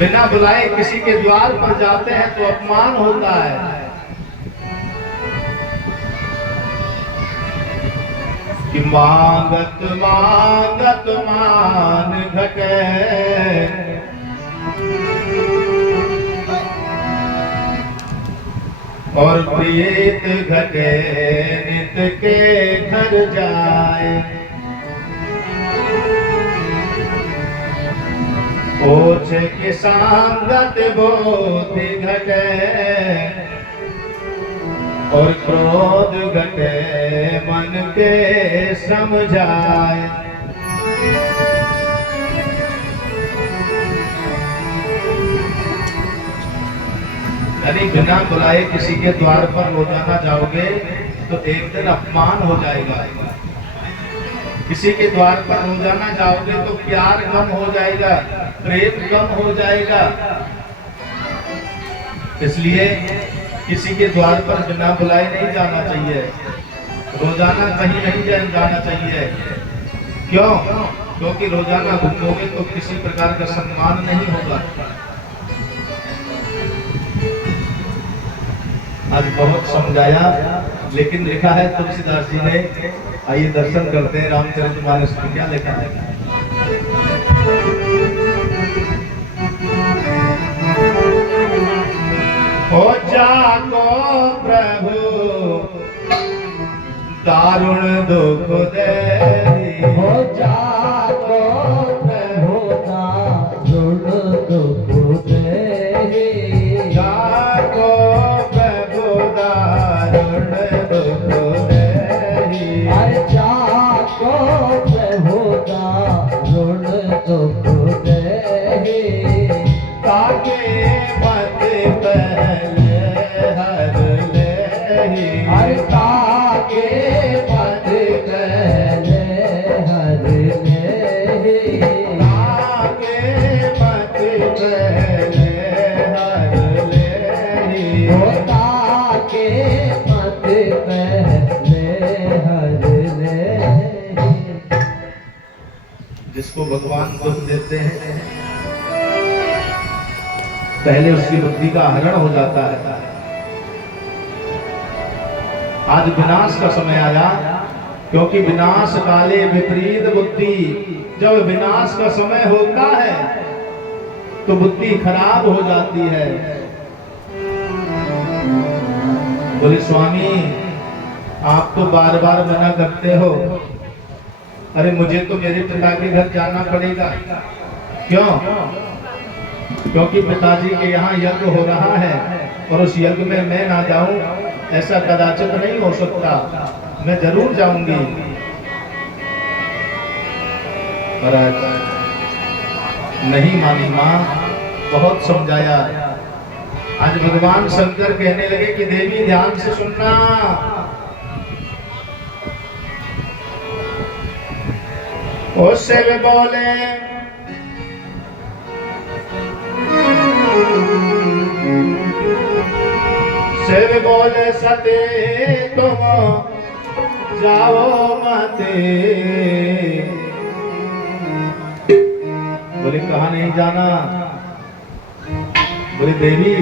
बिना बुलाए किसी के द्वार पर जाते हैं तो अपमान होता है। कि मांगत मांगत मान घटे, और प्रीत घटे नित के घर जाए। ओछे की सांगत बोधि घटे, और क्रोध घटे मन के समझाए। यानी बिना बुलाए किसी के द्वार पर रोजाना जाओगे तो एक दिन अपमान हो जाएगा। किसी के द्वार पर रोजाना जाओगे तो प्यार कम हो जाएगा, प्रेम कम हो जाएगा। इसलिए किसी के द्वार पर बिना बुलाए नहीं जाना चाहिए, रोजाना कहीं नहीं जाना चाहिए। क्यों? क्योंकि रोजाना घूमोगे तो किसी प्रकार का सम्मान नहीं होगा। आज बहुत समझाया, लेकिन लिखा है तुलसीदास जी ने। आइए दर्शन करते हैं रामचरितमानस में क्या लिखा है। हो जाको प्रभु दारुण दुख दे, हो जाको प्रभु दारुण दुख दे। जाको प्रभु दारुण दुख दे, अरे जाको प्रभु दारुण दुख दे। ताके मत पहले हर ले, अरे ताके मत पहले हर ले। ताके मत पहले हर ले, हो ताके मत पहले हर ले। जिसको भगवान दुख देते हैं पहले उसकी बुद्धि का हरण हो जाता है। आज विनाश का समय आया, क्योंकि विनाश काले विपरीत बुद्धि। जब विनाश का समय होता है तो बुद्धि खराब हो जाती है। बोले स्वामी आप तो बार बार मना करते हो। अरे मुझे तो मेरे पिता के घर जाना पड़ेगा। क्यों? क्योंकि पिताजी के यहाँ यज्ञ हो रहा है और उस यज्ञ में मैं ना जाऊं ऐसा कदाचित नहीं हो सकता। मैं जरूर जाऊंगी। पर नहीं मानी माँ, बहुत समझाया। आज भगवान शंकर कहने लगे कि देवी ध्यान से सुनना। उससे वे बोले शिव बोले सते तुम जाओ मते। बोले कहाँ नहीं जाना? बोले देवी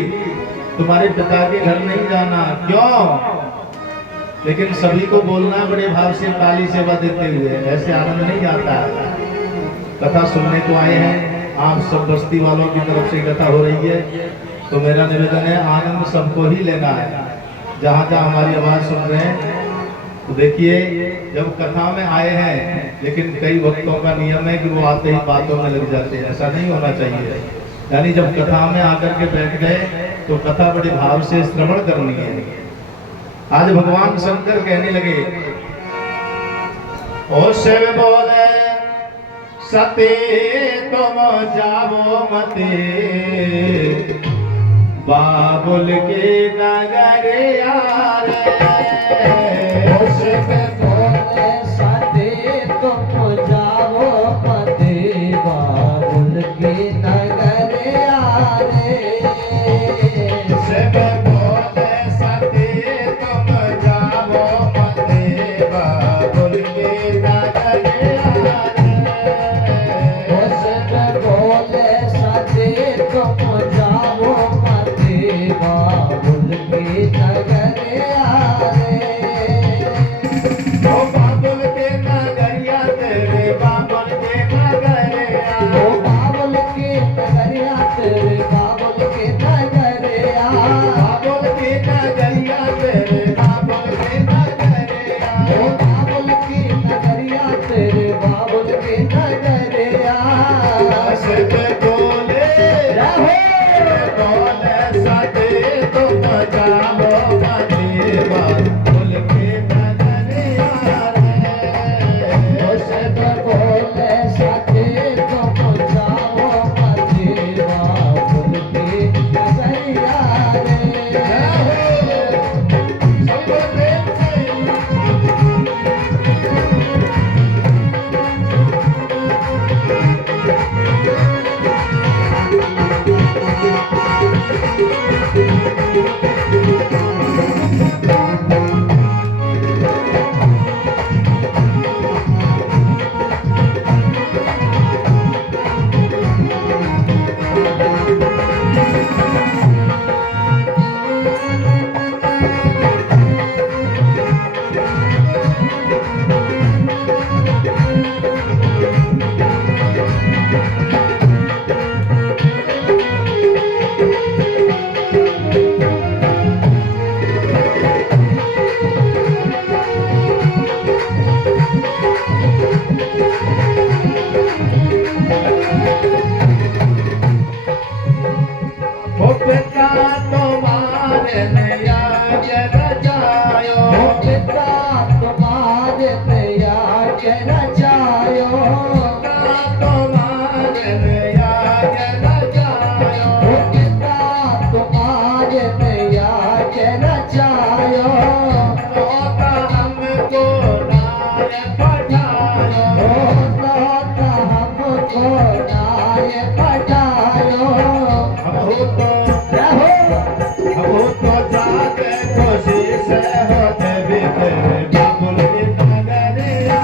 तुम्हारे पिता के घर नहीं जाना। क्यों? लेकिन सभी को बोलना बड़े भाव से, काली सेवा देते हुए। ऐसे आनंद नहीं आता है। कथा सुनने को आए हैं, आप सब बस्ती वालों की तरफ से कथा हो रही है, तो मेरा निवेदन है आनंद सबको ही लेना है। जहाँ जहाँ हमारी आवाज सुन रहे हैं तो देखिए, जब कथा में आए हैं, लेकिन कई भक्तों का नियम है कि वो आते ही बातों में लग जाते हैं। ऐसा नहीं होना चाहिए। यानी जब कथा में आकर के बैठ गए तो कथा बड़े भाव से श्रवण करनी है। आज भगवान शंकर कहने लगे, ओ शिव बोले सते तुम जावो मते, बाबुल के नगर यारे। शिव बोले सते तुम जावो मते, बाबुल के नगर यारे। शिव बोले सते तुम जावो मते, बाबुल के नगर यारे। शिव बोले सते तुम ओ पिता तुम्हारे नया रचायो पिता तुम्हारे नया रचायो तुम्हारे नया रचायो पिता तुम्हारे नया रचायो तोता हमको नाय पठायो तोता हमको नाय पठायो अब तो जाते खुशी से होते बीते बाबुल की नगरिया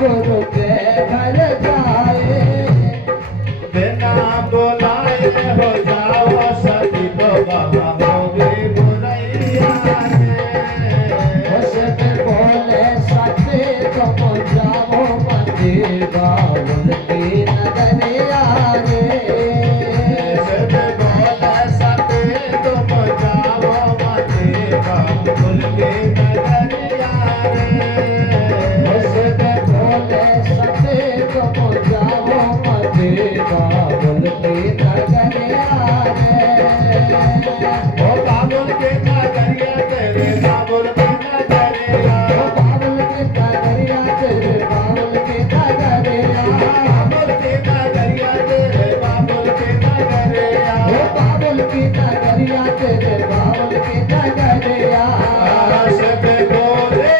गुरु के घर जाए बिना बुलाए हो जाओ सती तो बाबा होगी बुरैया उसके बोले सते तुम जाओ मंदिर बाबुल की नगरिया रे सती बोले सती तुम जाओ मंदिर बाबुल की नगरिया उसके बोले सते तुम जाओ मंदिर बाबुल की नगरिया ओ बाबुल के नगरिया तेरे बाबुल के नगरिया बाबुल की नगरिया तेरे बाबुल की नगरिया बाबुल के नगरिया तेरे बाबुल के नगरिया बाबुल की नगरिया तेरे बाबुल की नगरिया सते बोले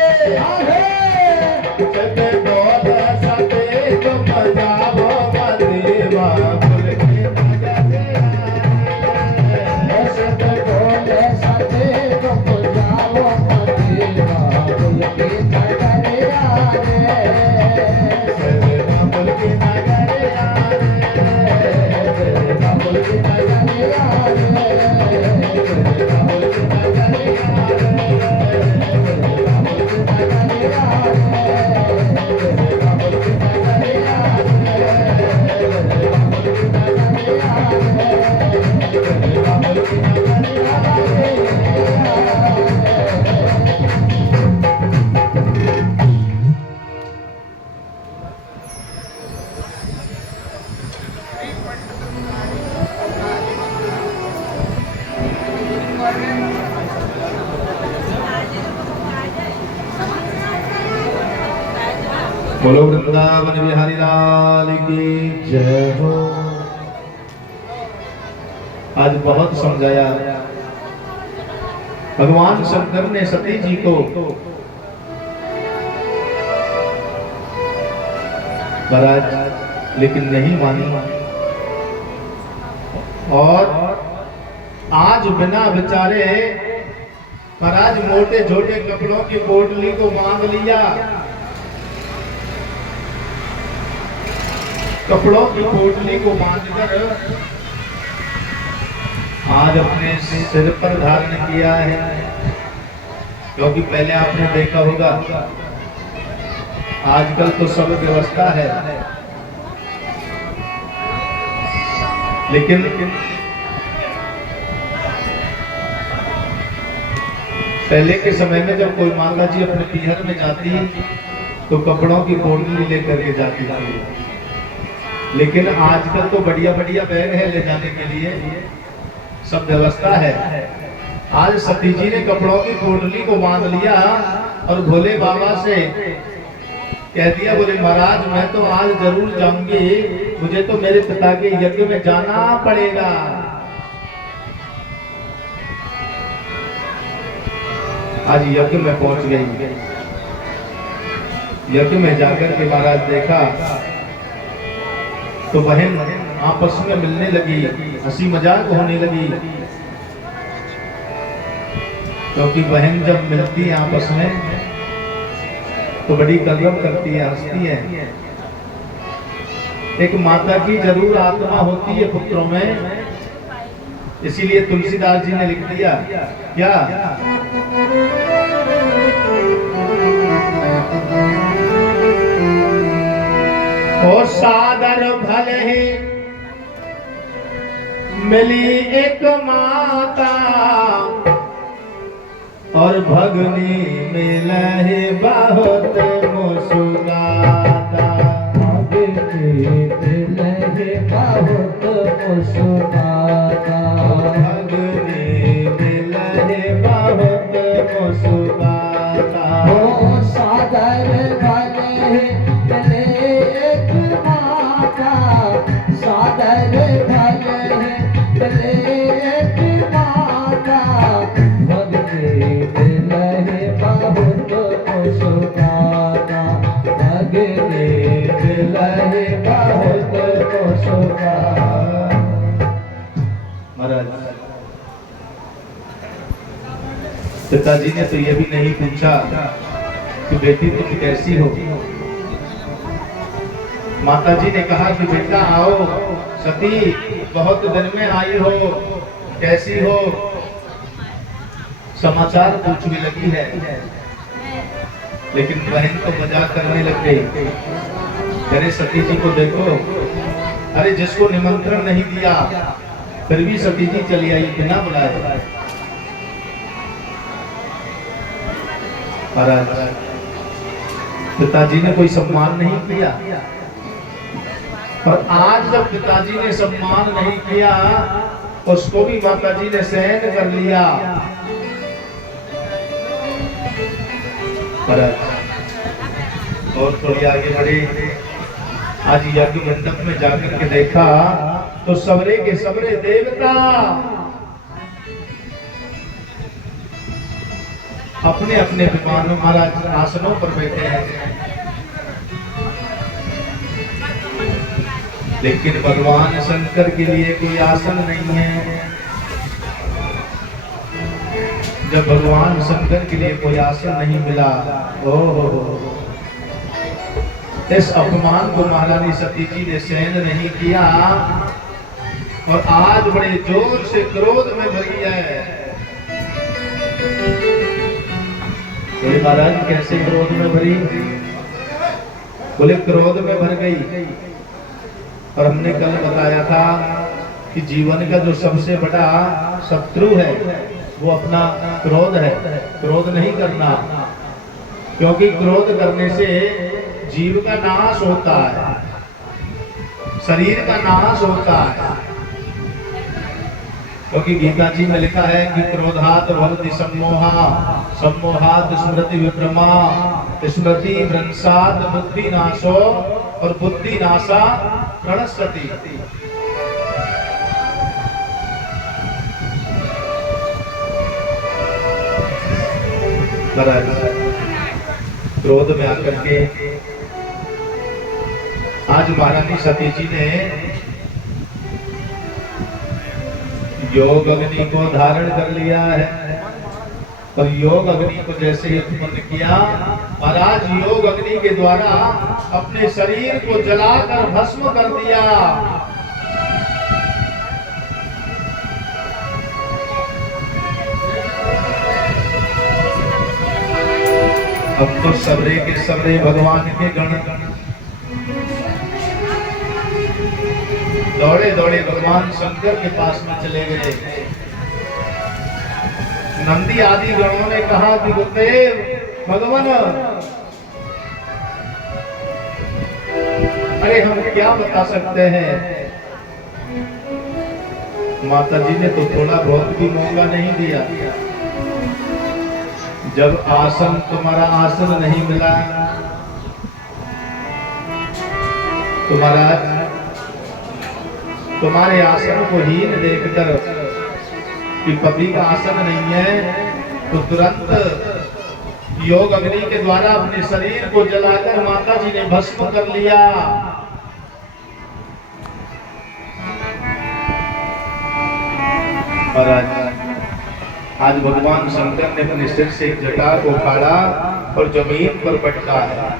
सते बोले सते तुम जाओ मंदिर बाबुल के नगरिया सते बोले सते तुम जाओ मंदिर बाबुल की नगरिया सते बाबुल के नगरिया बाबुल की नगरिया बाबुल के नगरिया बाबुल की नगरिया बोलो वृंदावन बिहारी लाल की जय हो। आज बहुत समझाया भगवान शंकर ने सती जी को, महाराज लेकिन नहीं मानी। और आज बिना बेचारे महाराज मोटे छोटे कपड़ों की पोटली को बांध लिया, कपड़ों की पोटली को बांधकर आज अपने सिर पर धारण किया है। क्योंकि पहले आपने देखा होगा आजकल तो सब व्यवस्था है, लेकिन पहले के समय में जब कोई माता जी अपने पीहर में जाती तो कपड़ों की पोटली लेकर के जाती थी। लेकिन आजकल तो बढ़िया बढ़िया बैग है ले जाने के लिए, सब व्यवस्था है। आज सती जी ने कपड़ों की पोटली को बांध लिया और भोले बाबा से कह दिया, बोले महाराज मैं तो आज जरूर जाऊंगी, मुझे तो मेरे पिता के यज्ञ में जाना पड़ेगा। आज यज्ञ में पहुंच गई। यज्ञ में जाकर के महाराज देखा तो बहन आपस में मिलने लगी, हंसी मजाक होने लगी। क्योंकि बहन जब मिलती है आपस में तो बड़ी कलरव करती है, हंसती है। एक माता की जरूर आत्मा होती है पुत्रों में, इसीलिए तुलसीदास जी ने लिख दिया क्या, ओ सादर भले ही मिली एक माता और भगनी मिले बहुत मुस्कुराता, भगनी मिले बहुत मुस्कुराता, भगनी मिले बहुत मुस्कुराता। ओ सादर भले मिले एक माता, सादर भले मिले एक माता, भगनी मिले बहुत मुस्कुराता, भगनी मिले बहुत मुस्कुराता। महाराज पिताजी ने तो ये भी नहीं पूछा कि बेटी तुम कैसी हो। माता जी ने कहा कि बेटा आओ सती, बहुत दिन में आई हो, कैसी हो, समाचार पूछने लगी है। लेकिन बहन तो मजाक करने लग गई। अरे सती जी को देखो, अरे जिसको निमंत्रण नहीं दिया फिर भी सती जी चली आई बिना बुलाए। महाराज पिताजी ने कोई सम्मान नहीं किया, और आज जब पिताजी ने सम्मान नहीं किया उसको भी माता जी ने सहन कर लिया। और थोड़ी आगे बढ़े, आज यज्ञ मंडप में जाकर के देखा तो सबरे के सबरे देवता अपने अपने विमानों महाराज आसनों पर बैठे हैं। लेकिन भगवान शंकर के लिए कोई आसन नहीं है। जब भगवान शंकर के लिए कोई आसन नहीं मिला, ओहो, इस अपमान को महारानी सती जी ने सहन नहीं किया और आज बड़े जोर से क्रोध में भरी है। बोले महाराज कैसे क्रोध में भरी? बोले क्रोध में भर गई। और हमने कल बताया था कि जीवन का जो सबसे बड़ा शत्रु है वो अपना क्रोध है। क्रोध नहीं करना, क्योंकि क्रोध करने से जीव का नाश होता है, शरीर का नाश होता है। क्योंकि गीता जी में लिखा है कि क्रोधात भवति सम्मोहा, सम्मोहात स्मृति विभ्रमा, स्मृति भ्रंशात बुद्धि नाशो और बुद्धि नाशा प्रणश्यति। क्रोध में आकर के आज महारानी सती जी ने योग अग्नि को धारण कर लिया है। और योग अग्नि को जैसे ही उत्पन्न किया और आज योग अग्नि के द्वारा अपने शरीर को जलाकर भस्म कर दिया। अब तो सबरे के सबरे भगवान के गण दौड़े दौड़े भगवान शंकर के पास में चले गए। नंदी आदि गणों ने कहा कि गुरुदेव भगवान, अरे हम क्या बता सकते हैं। माता जी ने तो थोड़ा बहुत भी मौका नहीं दिया। जब आसन तुम्हारा आसन नहीं मिला तो महाराज तुम्हारे आसन को हीन देखकर कि पति का आसन नहीं है तो तुरंत योग अग्नि के द्वारा अपने शरीर को जलाकर माता जी ने भस्म कर लिया। आज भगवान शंकर ने अपने सिर से एक जटा को उखाड़ा और जमीन पर पटका है।